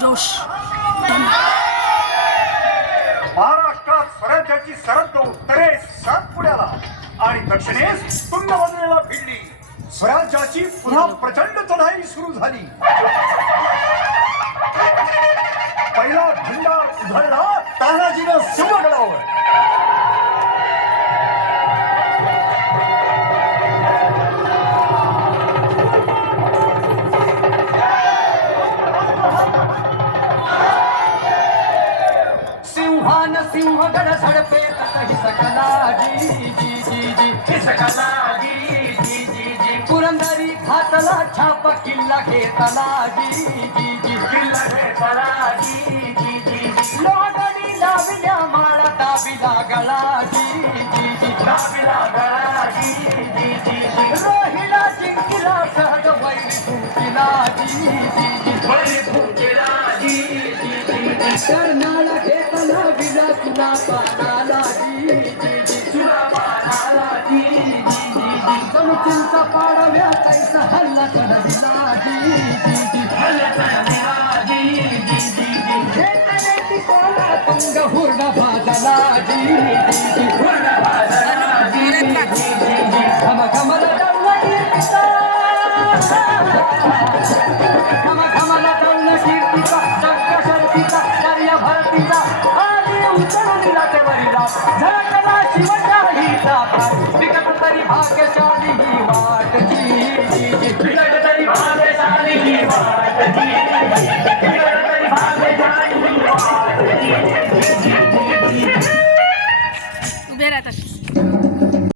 जोश. महाराष्ट्रात स्वराज्याची सरहद्द उत्तरेस सातपुड्याला आणि दक्षिणेस तुंगभद्रेला भिडली. स्वराज्याची पुन्हा प्रचंड चढाई सुरू झाली. पहिला झेंडा उधळला तानाजीनं सिंहगडावर. सिंहान सिंहगड झडपे तसही सकला जी जी जी जी हे सकला जी जी जी पुरंदरी घातला छाप किल्ला घेतला जी जी जी किल्ला घेतला जी जी जी जी लावल्या माळा दाबिला गळा जी जी जी दाबिला गळा जी जी जी जी रोहिला जिंकिला सहज वैरी फुंकिला जी जी जी वैरी फुंकिला जी जी जी घेतला विला तुला पानाला जी जी जी तुला पानाला जी जी जी जी जणू पाडव्या कैसा हल्ला चढविला जी जी जी हल्ला चढविला जी जी जी जी घेतले टिकोला तुंग हुरडा भाजला जी जी जी हुरडा भाजला जी जी जी जी खम खमला डवला कीर्तिका खम खमला डवला उचलून ते वरिला झळकला शिवशाहीचा भाग विकत तरी भाग्यशाली